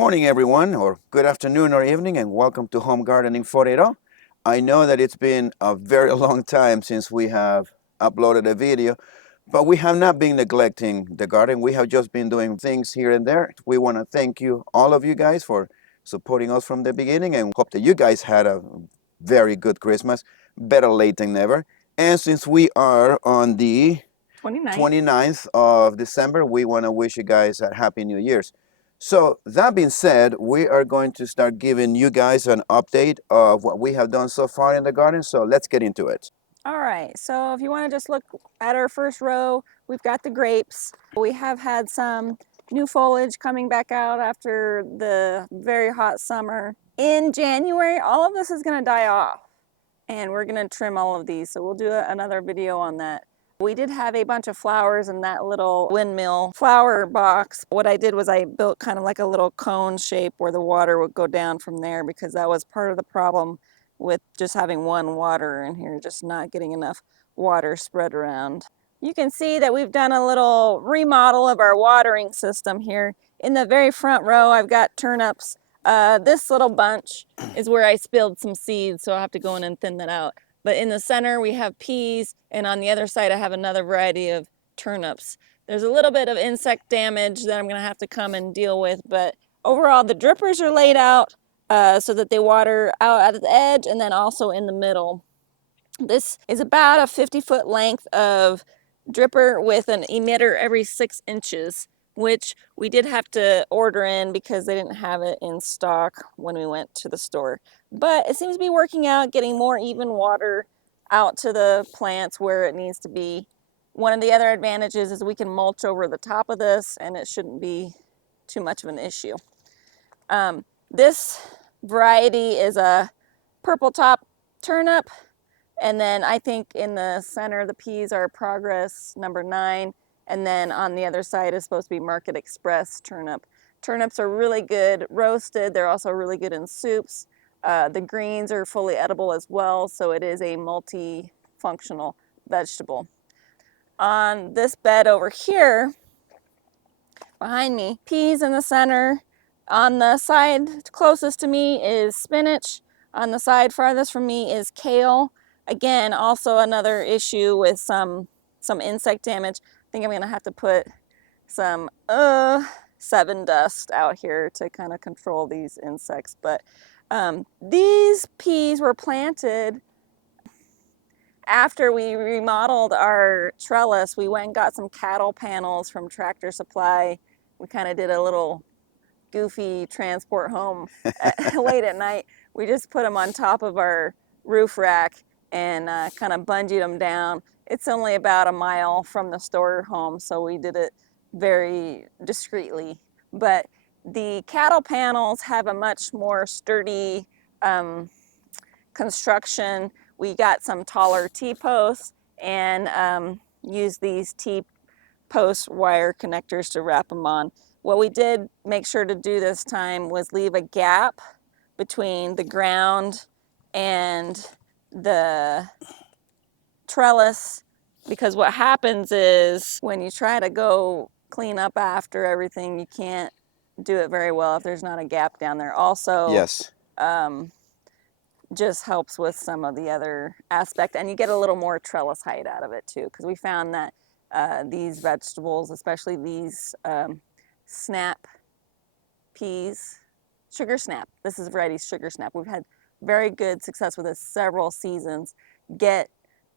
morning, everyone, or good afternoon or evening, and welcome to Home Gardening 4.0. I know that it's been a very long time since we have uploaded a video, but we have not been neglecting the garden. We have just been doing things here and there. We want to thank you, all of you guys, for supporting us from the beginning, and hope that you guys had a very good Christmas, better late than never. And since we are on the 29th of December, we want to wish you guys a Happy New Year's. So that being said, we are going to start giving you guys an update of what we have done so far in the garden. So let's get into it. All right, so if you want to just look at our first row, we've got the grapes. We have had some new foliage coming back out after the very hot summer. In January, all of this is going to die off, and we're going to trim all of these. So we'll do another video on that. We did have a bunch of flowers in that little windmill flower box. What I did was I built kind of like a little cone shape where the water would go down from there, because that was part of the problem with just having one water in here, just not getting enough water spread around. You can see that we've done a little remodel of our watering system here. In the very front row, I've got turnips. This little bunch is where I spilled some seeds, so I'll have to go in and thin that out. But in the center, we have peas, and on the other side, I have another variety of turnips. There's a little bit of insect damage that I'm gonna have to come and deal with, but overall, the drippers are laid out so that they water out at the edge and then also in the middle. This is about a 50-foot length of dripper with an emitter every 6 inches, which we did have to order in because they didn't have it in stock when we went to the store. But it seems to be working out, getting more even water out to the plants where it needs to be. One of the other advantages is we can mulch over the top of this, and it shouldn't be too much of an issue. This variety is a purple top turnip, and then I think in the center the peas are Progress number 9, and then on the other side is supposed to be Market Express turnip. Turnips are really good roasted. They're also really good in soups. The greens are fully edible as well, so it is a multifunctional vegetable. On this bed over here behind me, peas in the center. On the side closest to me is spinach. On the side farthest from me is kale. Again, also another issue with some insect damage. I think I'm gonna have to put some 7 dust out here to kind of control these insects. But these peas were planted after we remodeled our trellis. We went and got some cattle panels from Tractor Supply. We kind of did a little goofy transport home late at night. We just put them on top of our roof rack and kind of bungeed them down. It's only about a mile from the store home, so we did it very discreetly. But the cattle panels have a much more sturdy construction. We got some taller T-posts and used these T-post wire connectors to wrap them on. What we did make sure to do this time was leave a gap between the ground and the trellis, because what happens is when you try to go clean up after everything, you can't do it very well if there's not a gap down there. Also, yes, just helps with some of the other aspect, and you get a little more trellis height out of it too, because we found that these vegetables, especially these snap peas, sugar snap, this is a variety sugar snap, we've had very good success with this several seasons, get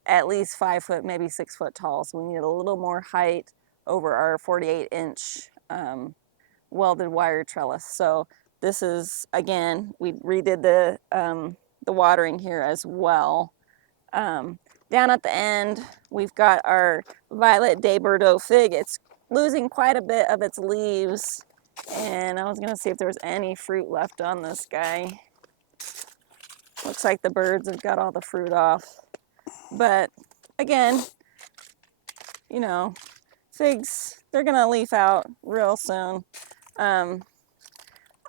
at least 5 foot, maybe 6 foot tall. So we need a little more height over our 48-inch welded wire trellis. So this is, again, we redid the watering here as well. Down at the end, we've got our Violet de Bordeaux fig. It's losing quite a bit of its leaves, and I was gonna see if there was any fruit left on this guy. Looks like the birds have got all the fruit off. But again, you know, figs, they're gonna leaf out real soon. I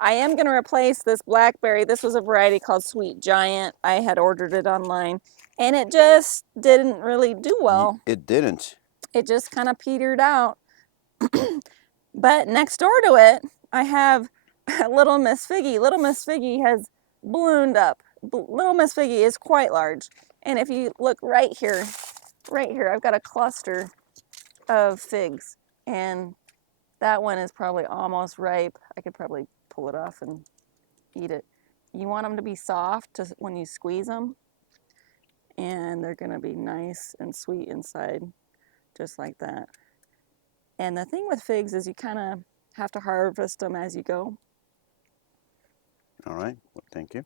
am gonna replace this blackberry. This was a variety called Sweet Giant. I had ordered it online, and it just didn't really do well. it didn't. It just kind of petered out. But next door to it, I have Little Miss Figgy. Little Miss Figgy has ballooned up. Little Miss Figgy is quite large. And if you look right here, I've got a cluster of figs. And that one is probably almost ripe. I could probably pull it off and eat it. You want them to be soft when you squeeze them. And they're gonna be nice and sweet inside, just like that. And the thing with figs is you kind of have to harvest them as you go. All right, well, thank you.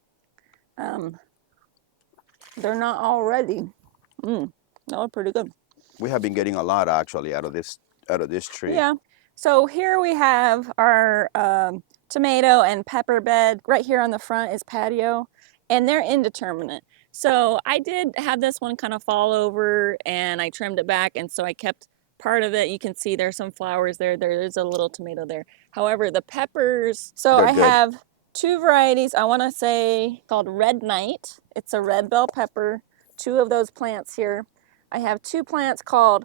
They're not all ready. No, pretty good. We have been getting a lot actually out of this tree. Yeah. So here we have our tomato and pepper bed. Right here on the front is patio, and they're indeterminate. So I did have this one kind of fall over, and I trimmed it back, and so I kept part of it. You can see there's some flowers there. There's a little tomato there. However, the peppers, so They're I good. have two varieties. I want to say called Red Knight. It's a red bell pepper. Two of those plants here. I have two plants called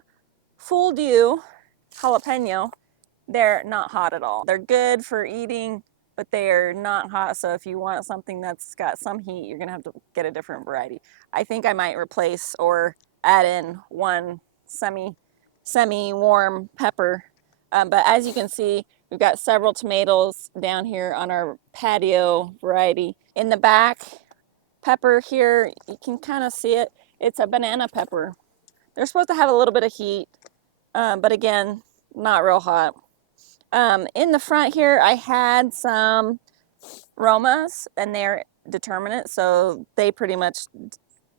Full Dew jalapeno. They're not hot at all. They're good for eating, but they're not hot. So if you want something that's got some heat, you're gonna have to get a different variety. I think I might replace or add in one semi-warm pepper. But as you can see, we've got several tomatoes down here on our patio variety. In the back, pepper here, you can kind of see it. It's a banana pepper. They're supposed to have a little bit of heat, but again, not real hot. In the front here, I had some Romas, and they're determinate, so they pretty much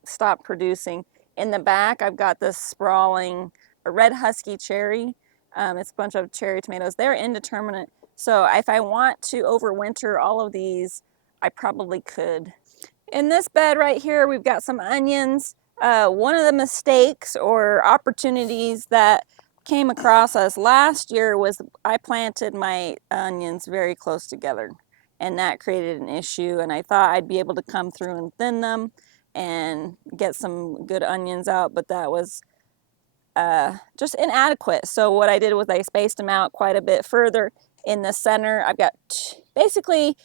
stopped producing. In the back, I've got this sprawling red husky cherry. It's a bunch of cherry tomatoes. They're indeterminate, so if I want to overwinter all of these, I probably could. In this bed right here, we've got some onions. One of the mistakes or opportunities that came across us last year was I planted my onions very close together, and that created an issue, and I thought I'd be able to come through and thin them and get some good onions out, but that was just inadequate. So what I did was I spaced them out quite a bit further. In the center, I've got basically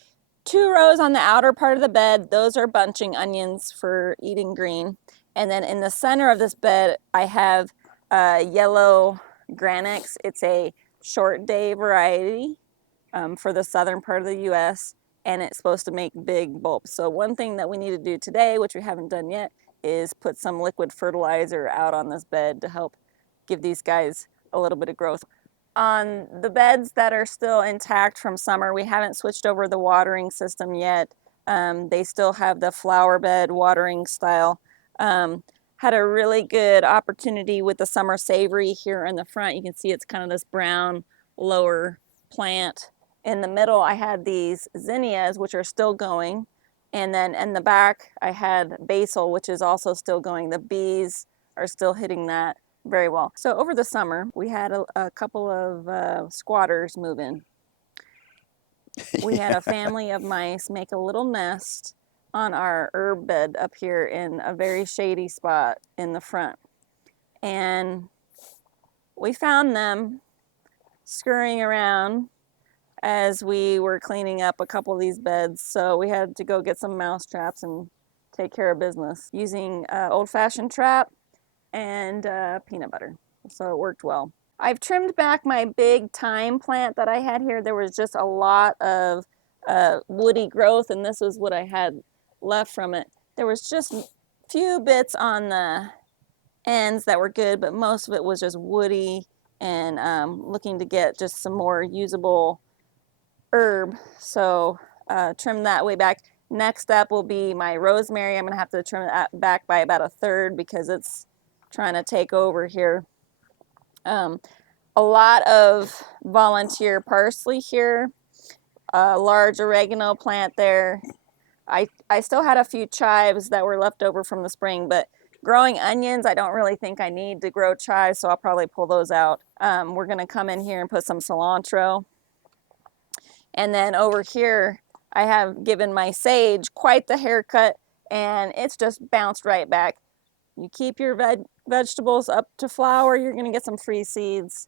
2 rows on the outer part of the bed. Those are bunching onions for eating green. And then in the center of this bed, I have yellow Granix. It's a short day variety for the southern part of the US, and it's supposed to make big bulbs. So one thing that we need to do today, which we haven't done yet, is put some liquid fertilizer out on this bed to help give these guys a little bit of growth. On the beds that are still intact from summer, we haven't switched over the watering system yet. They still have the flower bed watering style. Had a really good opportunity with the summer savory here in the front. You can see it's kind of this brown lower plant. In the middle, I had these zinnias, which are still going. And then in the back, I had basil, which is also still going. The bees are still hitting that very well. So over the summer, we had a couple of squatters move in. We had a family of mice make a little nest on our herb bed up here in a very shady spot in the front. And we found them scurrying around as we were cleaning up a couple of these beds. So we had to go get some mouse traps and take care of business using old-fashioned trap and peanut butter. So it worked well. I've trimmed back my big thyme plant that I had here. There was just a lot of woody growth, and this was what I had left from it. There was just a few bits on the ends that were good, but most of it was just woody and looking to get just some more usable herb. So trim that way back. Next up will be my rosemary. I'm gonna have to trim that back by about 1/3 because it's trying to take over here. A lot of volunteer parsley here, a large oregano plant there. I still had a few chives that were left over from the spring, but growing onions, I don't really think I need to grow chives, so I'll probably pull those out. We're gonna come in here and put some cilantro. And then over here, I have given my sage quite the haircut, and it's just bounced right back. You keep your vegetables up to flower, you're gonna get some free seeds.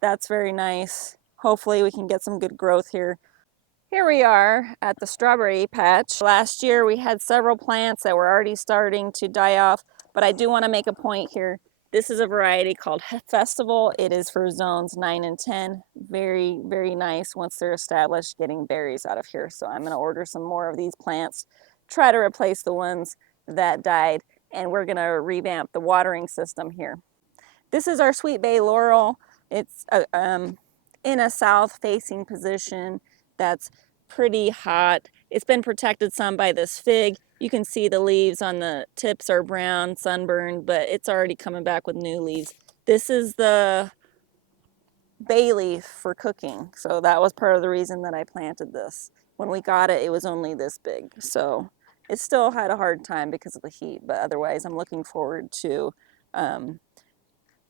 That's very nice. Hopefully we can get some good growth here. Here we are at the strawberry patch. Last year we had several plants that were already starting to die off, but I do want to make a point here. This is a variety called Festival. It is for zones 9 and 10. Very, very nice once they're established, getting berries out of here. So I'm going to order some more of these plants, try to replace the ones that died, and we're going to revamp the watering system here. This is our Sweet Bay Laurel. It's in a south-facing position that's pretty hot. It's been protected some by this fig. You can see the leaves on the tips are brown, sunburned, but it's already coming back with new leaves. This is the bay leaf for cooking, so that was part of the reason that I planted this. When we got it, it was only this big, so it still had a hard time because of the heat, but otherwise I'm looking forward to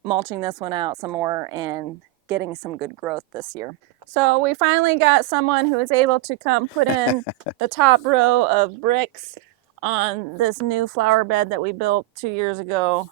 mulching this one out some more and getting some good growth this year. So we finally got someone who was able to come put in the top row of bricks on this new flower bed that we built 2 years ago.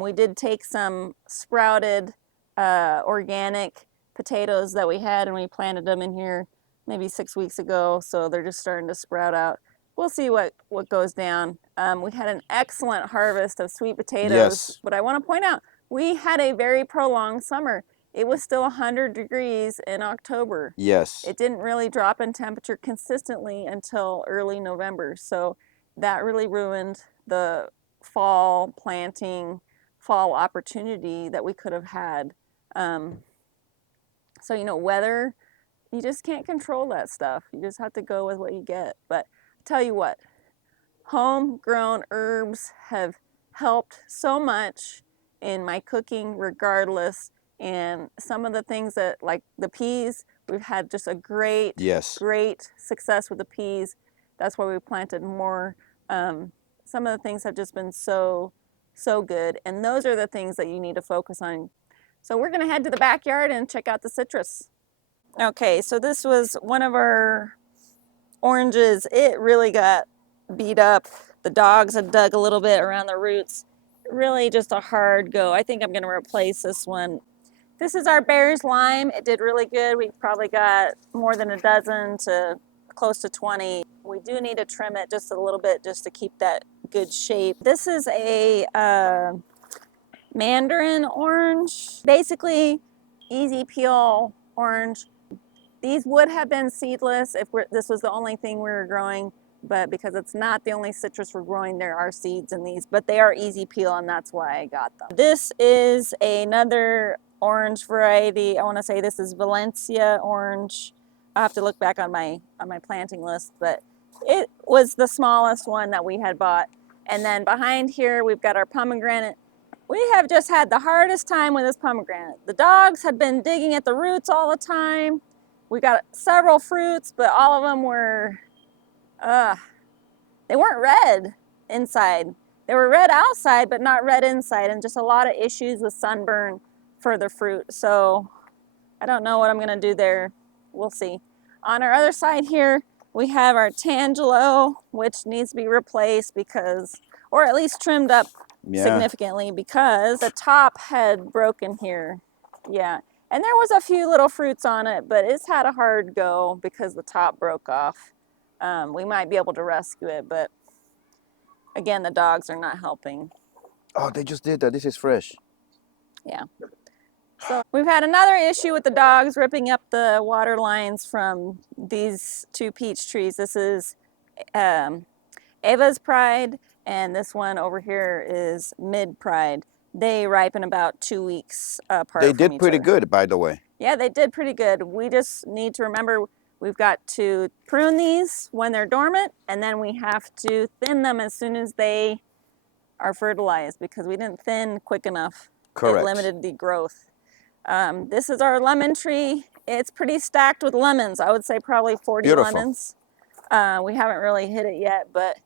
We did take some sprouted organic potatoes that we had and we planted them in here maybe 6 weeks ago, so they're just starting to sprout out. We'll see what goes down. We had an excellent harvest of sweet potatoes, Yes. but I want to point out we had a very prolonged summer. It was still 100 degrees in October. Yes. It didn't really drop in temperature consistently until early November. So that really ruined the fall planting, fall opportunity that we could have had. So, you know, weather, you just can't control that stuff. You just have to go with what you get. But I'll tell you what, homegrown herbs have helped so much in my cooking regardless, and some of the things that, like the peas, we've had just a great Yes. great success with the peas. That's why we planted more. Some of the things have just been so good, and those are the things that you need to focus on. So we're going to head to the backyard and check out the citrus. Okay, so this was one of our oranges. It really got beat up. The dogs had dug a little bit around the roots. Really just a hard go. I think I'm going to replace this one. This is our Bear's Lime. It did really good. We probably got more than a dozen to close to 20. We do need to trim it just a little bit just to keep that good shape. This is a mandarin orange, basically easy peel orange. These would have been seedless if this was the only thing we were growing, but because it's not the only citrus we're growing, there are seeds in these, but they are easy peel and that's why I got them. This is another orange variety. I want to say this is Valencia orange. I have to look back on my planting list, but it was the smallest one that we had bought. And then behind here we've got our pomegranate. We have just had the hardest time with this pomegranate. The dogs had been digging at the roots all the time. We got several fruits, but all of them were, they weren't red inside. They were red outside, but not red inside, and just a lot of issues with sunburn for the fruit. So I don't know what I'm gonna do there. We'll see. On our other side here, we have our Tangelo, which needs to be replaced because, or at least trimmed up significantly because the top had broken here. Yeah. And there was a few little fruits on it, but it's had a hard go because the top broke off. We might be able to rescue it, but again, the dogs are not helping. Oh, they just did that. This is fresh. Yeah. So we've had another issue with the dogs ripping up the water lines from these two peach trees. This is Ava's Pride, and this one over here is Mid Pride. They ripen about 2 weeks apart They from did each pretty other. good, by the way. Yeah, they did pretty good. We just need to remember we've got to prune these when they're dormant, and then we have to thin them as soon as they are fertilized because we didn't thin quick enough. Correct. It limited the growth. This is our lemon tree. It's pretty stacked with lemons. I would say probably 40 lemons. We haven't really hit it yet, but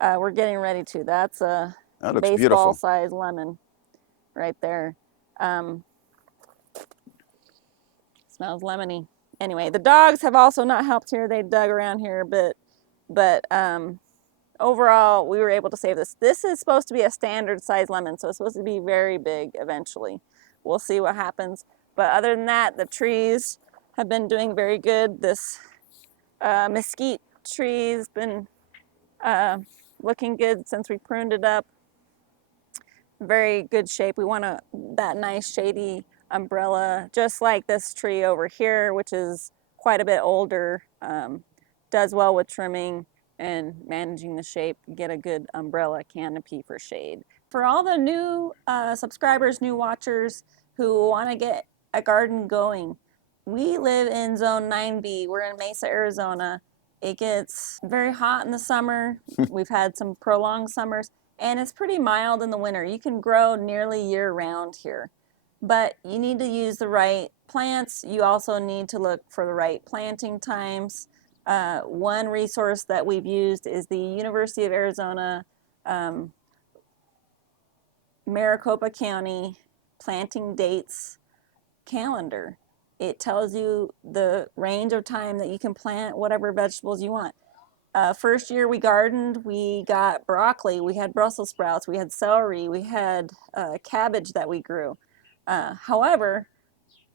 we're getting ready to. That's a baseball size lemon right there. Smells lemony. Anyway, the dogs have also not helped here. They dug around here a bit, but overall, we were able to save this. This is supposed to be a standard size lemon, so it's supposed to be very big eventually. We'll see what happens. But other than that, the trees have been doing very good. This Mesquite tree's been looking good since we pruned it up. Very good shape. We want that nice shady umbrella, just like this tree over here, which is quite a bit older. Does well with trimming and managing the shape, get a good umbrella canopy for shade. For all the new subscribers, new watchers who want to get a garden going, we live in zone 9B. We're in Mesa, Arizona. It gets very hot in the summer. We've had some prolonged summers, and it's pretty mild in the winter. You can grow nearly year round here, but you need to use the right plants. You also need to look for the right planting times. One resource that we've used is the University of Arizona Maricopa County planting dates calendar. It tells you the range of time that you can plant whatever vegetables you want. First year we gardened, we got broccoli, we had Brussels sprouts, we had celery, we had cabbage that we grew. However,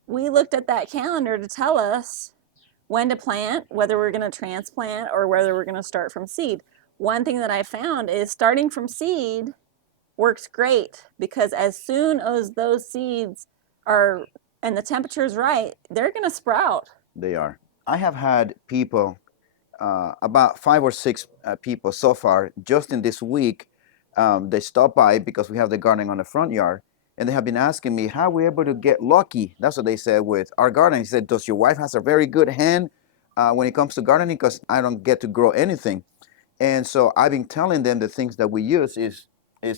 we looked at that calendar to tell us when to plant, whether we're going to transplant or whether we're going to start from seed. One thing that I found is starting from seed works great, because as soon as those seeds are and the temperature is right, they're going to sprout. They are. I have had people, about 5 or 6 people so far, just in this week. They stopped by because we have the gardening on the front yard, and they have been asking me how we're able to get lucky. That's what they said with our garden. He said, does your wife has a very good hand when it comes to gardening? Because I don't get to grow anything. And so I've been telling them the things that we use is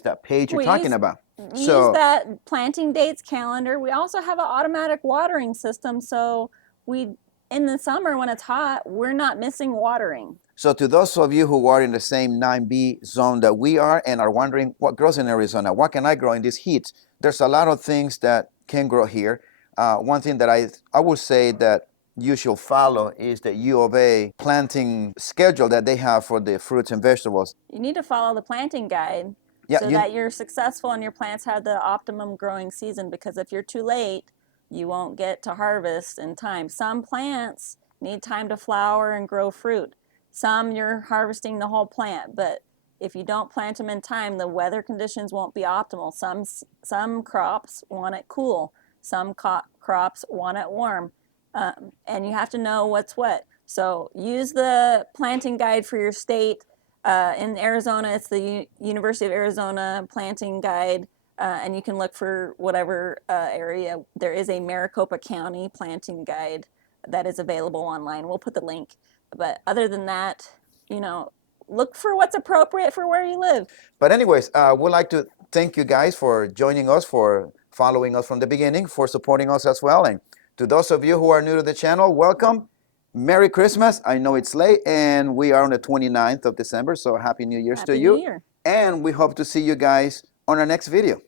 that page you're talking about. Use that planting dates calendar. We also have an automatic watering system, so in the summer when it's hot, we're not missing watering. So to those of you who are in the same 9B zone that we are and are wondering what grows in Arizona, what can I grow in this heat? There's a lot of things that can grow here. One thing that I would say that you should follow is the U of A planting schedule that they have for the fruits and vegetables. You need to follow the planting guide that you're successful and your plants have the optimum growing season, because if you're too late, you won't get to harvest in time. Some plants need time to flower and grow fruit. Some you're harvesting the whole plant, but if you don't plant them in time, the weather conditions won't be optimal. Some crops want it cool. Some crops want it warm. And you have to know what's what. So use the planting guide for your state. In Arizona, it's the University of Arizona planting guide, and you can look for whatever area. There is a Maricopa County planting guide that is available online. We'll put the link. But other than that, look for what's appropriate for where you live. But anyways, we'd like to thank you guys for joining us, for following us from the beginning, for supporting us as well. And to those of you who are new to the channel, welcome. Merry Christmas. I know it's late, and we are on the 29th of December, so Happy New Year's to you. New Year. And we hope to see you guys on our next video.